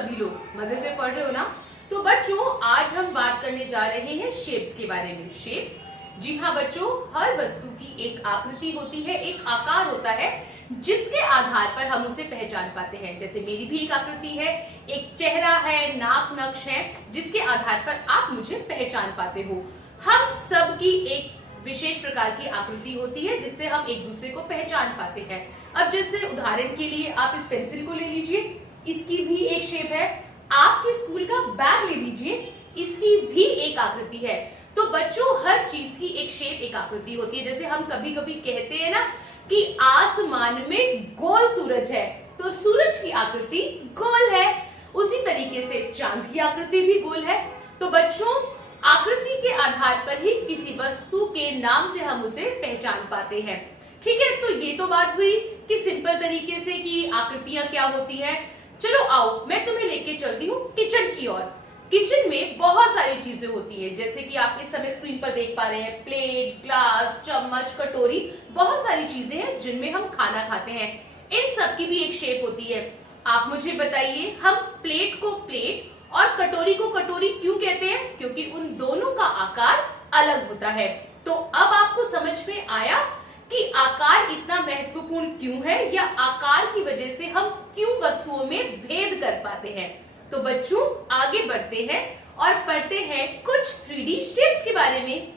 सभी लोग मजे से पढ़ रहे हो ना। तो बच्चों आज हम बात करने जा रहे हैं शेप्स के बारे में। शेप्स, जी हाँ बच्चों, हर वस्तु की एक आकृति होती है, एक आकार होता है जिसके आधार पर हम उसे पहचान पाते हैं। जैसे मेरी भी एक आकृति है, एक चेहरा है, नाक नक्श है, जिसके आधार पर आप मुझे पहचान पाते हो। हम सब की एक विशेष प्रकार की आकृति होती है जिससे हम एक दूसरे को पहचान पाते हैं। अब जैसे उदाहरण के लिए आप इस पेंसिल को ले लीजिए, इसकी भी एक शेप है। आपके स्कूल का बैग ले लीजिए, इसकी भी एक आकृति है। तो बच्चों हर चीज की एक शेप, एक आकृति होती है। जैसे हम कभी कभी कहते हैं ना कि आसमान में गोल सूरज है, तो सूरज की आकृति गोल है। उसी तरीके से चांद की आकृति भी गोल है। तो बच्चों आकृति के आधार पर ही किसी वस्तु के नाम से हम उसे पहचान पाते हैं। ठीक है, तो ये तो बात हुई कि सिंपल तरीके से कि आकृतियां क्या होती हैं। चलो आओ मैं तुम्हें लेके चलती हूँ किचन की ओर। किचन में बहुत सारी चीजें होती है, जैसे कि आप इस समय स्क्रीन पर देख पा रहे हैं, प्लेट, ग्लास, चम्मच, कटोरी, बहुत सारी चीजें हैं जिनमें हम खाना खाते हैं। इन सब की भी एक शेप होती है। आप मुझे बताइए, हम प्लेट को प्लेट और कटोरी को कटोरी क्यों कहते हैं? क्योंकि उन दोनों का आकार अलग होता है। तो अब आपको समझ में आया कि आकार इतना महत्वपूर्ण क्यों है, या आकार की वजह से हम क्यों वस्तुओं में भेद कर पाते हैं। तो बच्चों आगे बढ़ते हैं और पढ़ते हैं कुछ 3D शेप्स के बारे में।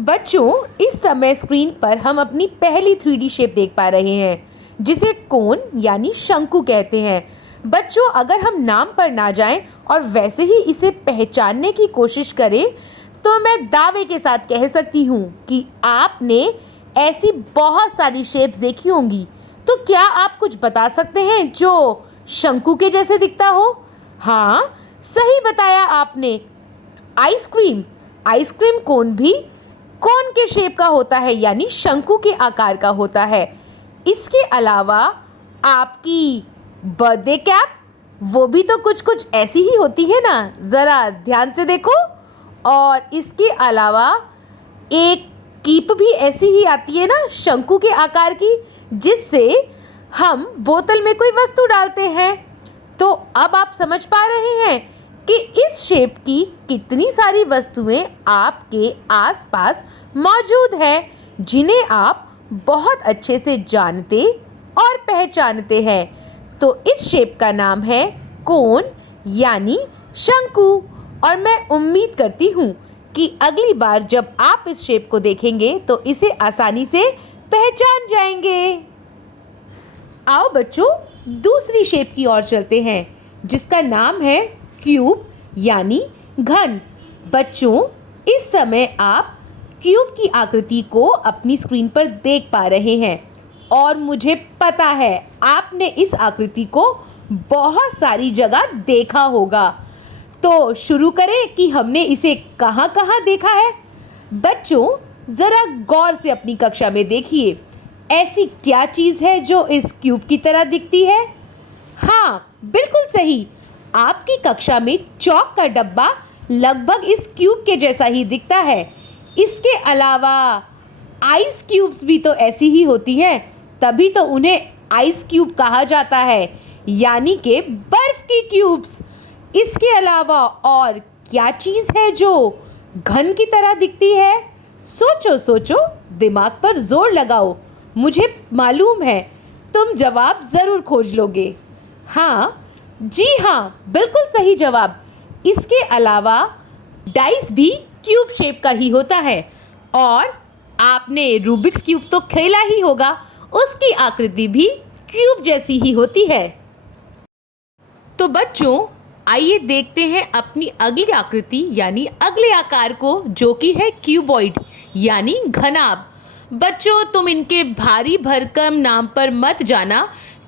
बच्चों इस समय स्क्रीन पर हम अपनी पहली 3D शेप देख पा रहे हैं, जिसे कोन यानी शंकु कहते हैं। बच्चों अगर हम नाम पर ना जाएं और वैसे ही इसे पहचानने की कोशिश करें तो मैं दावे के साथ कह सकती हूँ कि आपने ऐसी बहुत सारी शेप्स देखी होंगी। तो क्या आप कुछ बता सकते हैं जो शंकु के जैसे दिखता हो? हाँ, सही बताया आपने, आइसक्रीम। आइसक्रीम कोन भी कोन के शेप का होता है, यानी शंकु के आकार का होता है। इसके अलावा आपकी बर्थडे कैप, वो भी तो कुछ कुछ ऐसी ही होती है ना, ज़रा ध्यान से देखो। और इसके अलावा एक कीप भी ऐसी ही आती है ना, शंकु के आकार की, जिससे हम बोतल में कोई वस्तु डालते हैं। तो अब आप समझ पा रहे हैं कि इस शेप की कितनी सारी वस्तुएं आपके आसपास मौजूद हैं, जिन्हें आप बहुत अच्छे से जानते और पहचानते हैं। तो इस शेप का नाम है कोन यानी शंकु। और मैं उम्मीद करती हूँ कि अगली बार जब आप इस शेप को देखेंगे तो इसे आसानी से पहचान जाएंगे। आओ बच्चों दूसरी शेप की ओर चलते हैं, जिसका नाम है क्यूब यानी घन। बच्चों इस समय आप क्यूब की आकृति को अपनी स्क्रीन पर देख पा रहे हैं, और मुझे पता है आपने इस आकृति को बहुत सारी जगह देखा होगा। तो शुरू करें कि हमने इसे कहाँ कहाँ देखा है। बच्चों ज़रा गौर से अपनी कक्षा में देखिए, ऐसी क्या चीज़ है जो इस क्यूब की तरह दिखती है? हाँ बिल्कुल सही, आपकी कक्षा में चॉक का डब्बा लगभग इस क्यूब के जैसा ही दिखता है। इसके अलावा आइस क्यूब्स भी तो ऐसी ही होती हैं, तभी तो उन्हें आइस क्यूब कहा जाता है, यानी कि बर्फ़ की क्यूब्स। इसके अलावा और क्या चीज़ है जो घन की तरह दिखती है? सोचो सोचो, दिमाग पर जोर लगाओ, मुझे मालूम है तुम जवाब ज़रूर खोज लोगे। हाँ जी हाँ, बिल्कुल सही जवाब। इसके अलावा डाइस भी क्यूब शेप का ही होता है, और आपने रूबिक्स क्यूब तो खेला ही होगा, उसकी आकृति भी क्यूब जैसी ही होती है। तो बच्चों आइए देखते हैं अपनी अगली आकृति यानी अगले आकार को, जो कि है क्यूबॉइड यानी घनाभ। बच्चों तुम इनके भारी भरकम नाम पर मत जाना,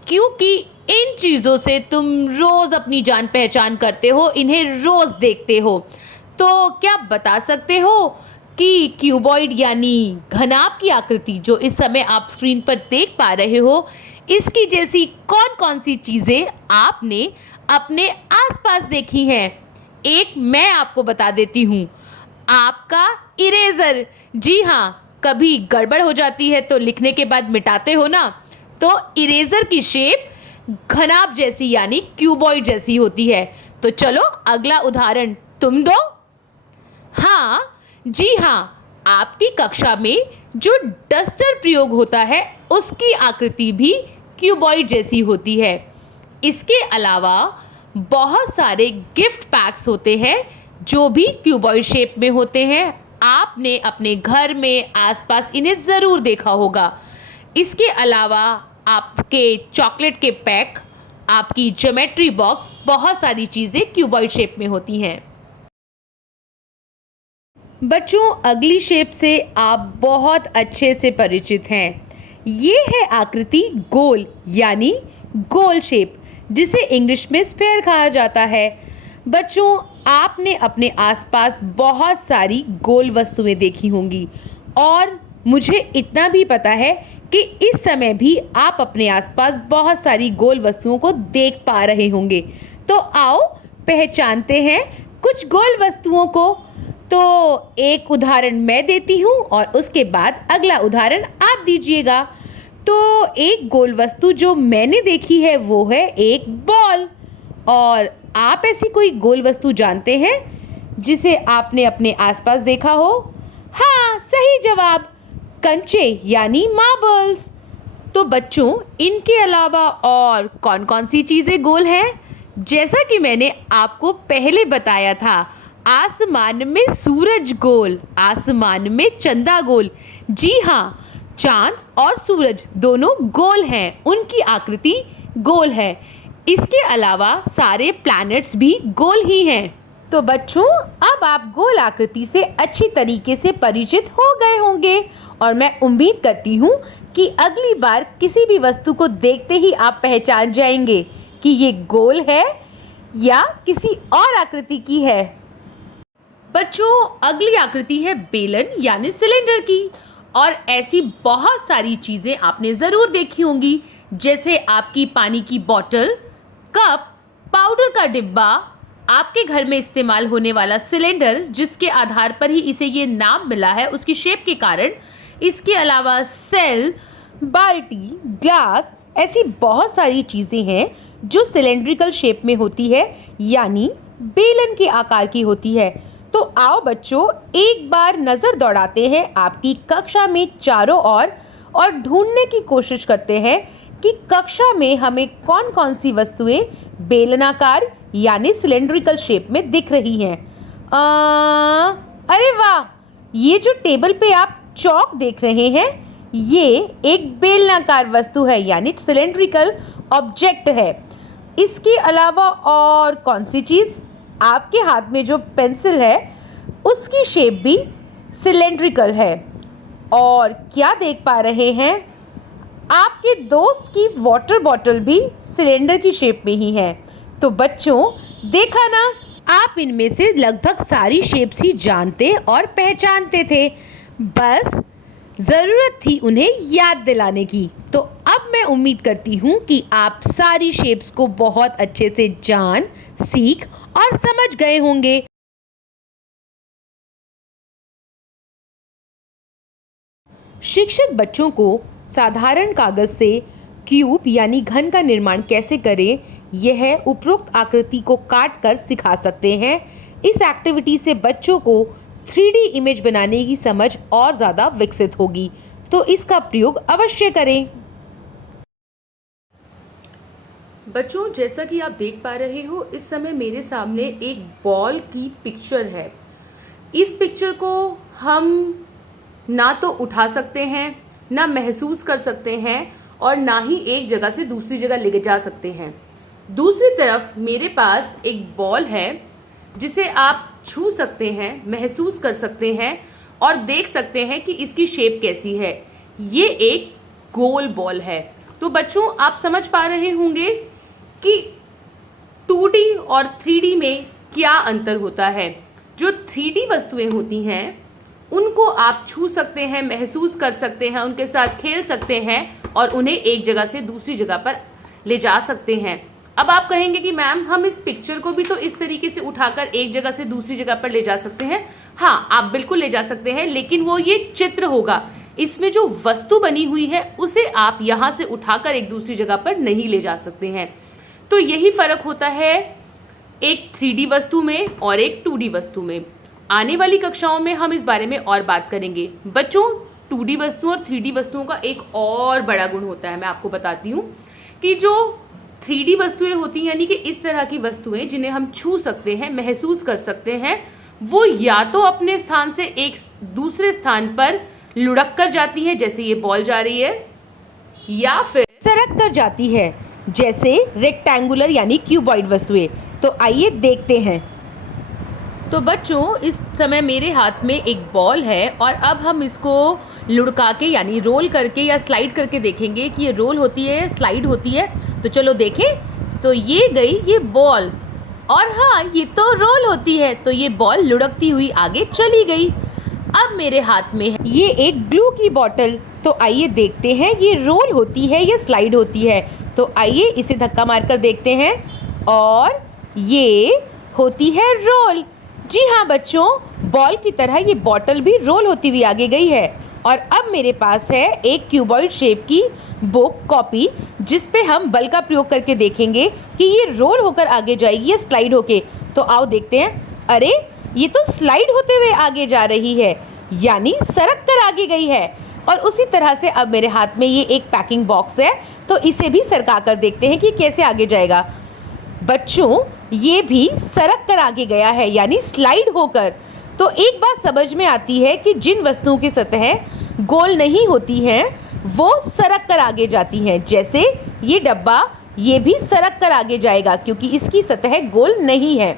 क्योंकि इन चीज़ों से तुम रोज़ अपनी जान पहचान करते हो, इन्हें रोज़ देखते हो। तो क्या बता सकते हो कि क्यूबॉइड यानी घनाभ की आकृति जो इस समय आप स्क्रीन पर देख पा रहे हो, इसकी जैसी कौन कौन सी चीज़ें आपने अपने आसपास देखी हैं? एक मैं आपको बता देती हूँ, आपका इरेज़र। जी हाँ, कभी गड़बड़ हो जाती है तो लिखने के बाद मिटाते हो ना, तो इरेज़र की शेप घनाभ जैसी यानी क्यूबॉइड जैसी होती है। तो चलो अगला उदाहरण तुम दो। हाँ जी हाँ, आपकी कक्षा में जो डस्टर प्रयोग होता है उसकी आकृति भी क्यूबॉइड जैसी होती है। इसके अलावा बहुत सारे गिफ्ट पैक्स होते हैं जो भी क्यूबॉइड शेप में होते हैं। आपने अपने घर में आसपास इन्हें ज़रूर देखा होगा। इसके अलावा आपके चॉकलेट के पैक, आपकी ज्योमेट्री बॉक्स, बहुत सारी चीज़ें क्यूबॉइड शेप में होती हैं। बच्चों, अगली शेप से आप बहुत अच्छे से परिचित हैं। ये है आकृति गोल यानी गोल शेप, जिसे इंग्लिश में स्फेयर कहा जाता है। बच्चों, आपने अपने आसपास बहुत सारी गोल वस्तुएं देखी होंगी और मुझे इतना भी पता है कि इस समय भी आप अपने आसपास बहुत सारी गोल वस्तुओं को देख पा रहे होंगे। तो आओ पहचानते हैं कुछ गोल वस्तुओं को। तो एक उदाहरण मैं देती हूँ और उसके बाद अगला उदाहरण आप दीजिएगा। तो एक गोल वस्तु जो मैंने देखी है वो है एक बॉल। और आप ऐसी कोई गोल वस्तु जानते हैं जिसे आपने अपने आसपास देखा हो? हाँ, सही जवाब, कंचे यानी मार्बल्स। तो बच्चों, इनके अलावा और कौन कौन सी चीज़ें गोल हैं? जैसा कि मैंने आपको पहले बताया था, आसमान में सूरज गोल, आसमान में चंदा गोल। जी हाँ, चांद और सूरज दोनों गोल हैं, उनकी आकृति गोल है। इसके अलावा सारे प्लैनेट्स भी गोल ही हैं। तो बच्चों, अब आप गोल आकृति से अच्छी तरीके से परिचित हो गए होंगे और मैं उम्मीद करती हूँ कि अगली बार किसी भी वस्तु को देखते ही आप पहचान जाएंगे कि ये गोल है या किसी और आकृति की है। बच्चों, अगली आकृति है बेलन यानी सिलेंडर की। और ऐसी बहुत सारी चीज़ें आपने ज़रूर देखी होंगी, जैसे आपकी पानी की बोतल, कप, पाउडर का डिब्बा, आपके घर में इस्तेमाल होने वाला सिलेंडर, जिसके आधार पर ही इसे ये नाम मिला है उसकी शेप के कारण। इसके अलावा सेल, बाल्टी, ग्लास, ऐसी बहुत सारी चीज़ें हैं जो सिलेंड्रिकल शेप में होती है यानी बेलन के आकार की होती है। तो आओ बच्चों, एक बार नज़र दौड़ाते हैं आपकी कक्षा में चारों ओर और ढूंढने की कोशिश करते हैं कि कक्षा में हमें कौन कौन सी वस्तुएं बेलनाकार यानी सिलेंड्रिकल शेप में दिख रही हैं। अरे वाह, ये जो टेबल पे आप चौक देख रहे हैं ये एक बेलनाकार वस्तु है यानी सिलेंड्रिकल ऑब्जेक्ट है। इसके अलावा और कौन सी चीज़? आपके हाथ में जो पेंसिल है उसकी शेप भी सिलेंड्रिकल है। और क्या देख पा रहे हैं? आपके दोस्त की वाटर बॉटल भी सिलेंडर की शेप में ही है। तो बच्चों, देखा ना, आप इनमें से लगभग सारी शेप्स ही जानते और पहचानते थे, बस ज़रूरत थी उन्हें याद दिलाने की। तो अब मैं उम्मीद करती हूँ कि आप सारी शेप्स को बहुत अच्छे से जान, सीख और समझ गए होंगे। शिक्षक बच्चों को साधारण कागज से क्यूब यानी घन का निर्माण कैसे करें, यह उपरोक्त आकृति को काट कर सिखा सकते हैं। इस एक्टिविटी से बच्चों को 3D इमेज बनाने की समझ और ज़्यादा विकसित होगी, तो इसका प्रयोग अवश्य करें। बच्चों, जैसा कि आप देख पा रहे हो, इस समय मेरे सामने एक बॉल की पिक्चर है। इस पिक्चर को हम ना तो उठा सकते हैं, ना महसूस कर सकते हैं और ना ही एक जगह से दूसरी जगह ले जा सकते हैं। दूसरी तरफ मेरे पास एक बॉल है जिसे आप छू सकते हैं, महसूस कर सकते हैं और देख सकते हैं कि इसकी शेप कैसी है। ये एक गोल बॉल है। तो बच्चों, आप समझ पा रहे होंगे कि 2D और 3D में क्या अंतर होता है। जो 3D वस्तुएं होती हैं उनको आप छू सकते हैं, महसूस कर सकते हैं, उनके साथ खेल सकते हैं और उन्हें एक जगह से दूसरी जगह पर ले जा सकते हैं। अब आप कहेंगे कि मैम, हम इस पिक्चर को भी तो इस तरीके से उठाकर एक जगह से दूसरी जगह पर ले जा सकते हैं। हाँ, आप बिल्कुल ले जा सकते हैं, लेकिन वो ये चित्र होगा। इसमें जो वस्तु बनी हुई है उसे आप यहाँ से उठाकर एक दूसरी जगह पर नहीं ले जा सकते हैं। तो यही फर्क होता है एक 3D वस्तु में और एक 2D वस्तु में। आने वाली कक्षाओं में हम इस बारे में और बात करेंगे। बच्चों, 2D वस्तुओं और 3D वस्तुओं का एक और बड़ा गुण होता है, मैं आपको बताती हूँ कि जो 3D वस्तुएं होती हैं, यानी कि इस तरह की वस्तुएं जिन्हें हम छू सकते हैं, महसूस कर सकते हैं, वो या तो अपने स्थान से एक दूसरे स्थान पर लुढ़क कर जाती हैं, जैसे ये बॉल जा रही है, या फिर सरक कर जाती है, जैसे रेक्टेंगुलर यानी क्यूबॉइड वस्तुएं। तो आइए देखते हैं। तो बच्चों, इस समय मेरे हाथ में एक बॉल है और अब हम इसको लुढ़का के यानी रोल करके या स्लाइड करके देखेंगे कि ये रोल होती है, स्लाइड होती है। तो चलो देखें। तो ये गई ये बॉल, और हाँ, ये तो रोल होती है, तो ये बॉल लुढ़कती हुई आगे चली गई। अब मेरे हाथ में है ये एक ग्लू की बॉटल। तो आइए देखते हैं ये रोल होती है या स्लाइड होती है। तो आइए इसे धक्का मारकर देखते हैं, और ये होती है रोल। जी हाँ बच्चों, बॉल की तरह ये बॉटल भी रोल होती हुई आगे गई है। और अब मेरे पास है एक क्यूबॉइड शेप की बुक कॉपी, जिस पे हम बल का प्रयोग करके देखेंगे कि ये रोल होकर आगे जाएगी या स्लाइड होके। तो आओ देखते हैं। अरे, ये तो स्लाइड होते हुए आगे जा रही है, यानी सरक कर आगे गई है। और उसी तरह से अब मेरे हाथ में ये एक पैकिंग बॉक्स है, तो इसे भी सरका कर देखते हैं कि कैसे आगे जाएगा। बच्चों, ये भी सरक कर आगे गया है, यानी स्लाइड होकर। तो एक बात समझ में आती है कि जिन वस्तुओं की सतह गोल नहीं होती हैं, वो सरक कर आगे जाती हैं। जैसे ये डब्बा, ये भी सरक कर आगे जाएगा क्योंकि इसकी सतह गोल नहीं है।